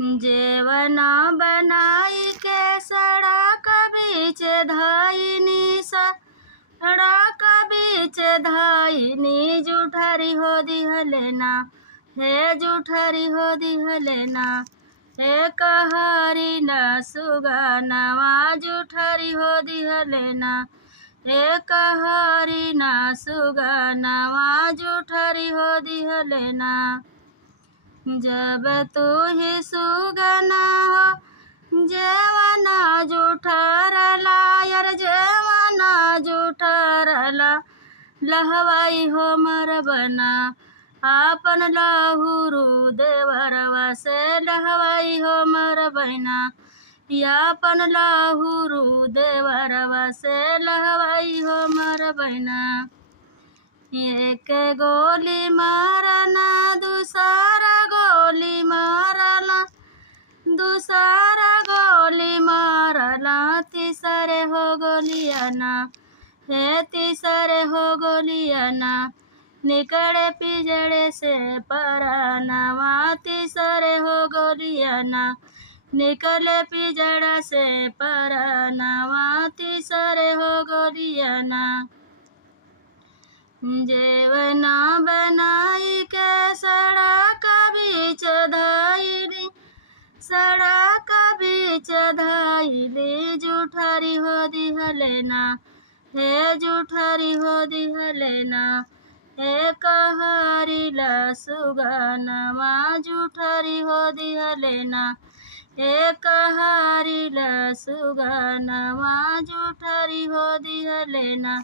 जेवना बनाई के सड़क बीच धाइनी सड़क बीच धाइनी जुठरी हो दिहलेना हे जुठरी हो दिहलेना हे कहरी न सुगनवा जुठरी हो दिहलेना हे कहरी न सुगनवा जुठरी हो दिहलेना। जब तू ही सुगना हो जेवना जुठरला यार जेवना जुठरला लहवाई हो मरबना आपन लहुरु देवरवा से लहवाई हो मरबना यापन लहुरु देवरवा से लहवाई हो मरबना। एक गोली मारना दूसरा गोली मारला दूसरा गोली मारला तीसरे हो गोलियाना हे तीसरे हो गोलियाना निकले पिजड़े से परानवा तीसरे हो गोलियाना निकले पिजड़ा से परानवा तीसरे हो गोलियाना। जेवना बनाई के सड़क बीच धाइली सड़क बीच धाइली जुठरी हो दिहलेना हे जुठरी हो दिहलेना हे कहरी ला सुगनवा जुठरी हो दिहलेना हे कहरी ला सुगनवा जुठरी हो दिहलेना।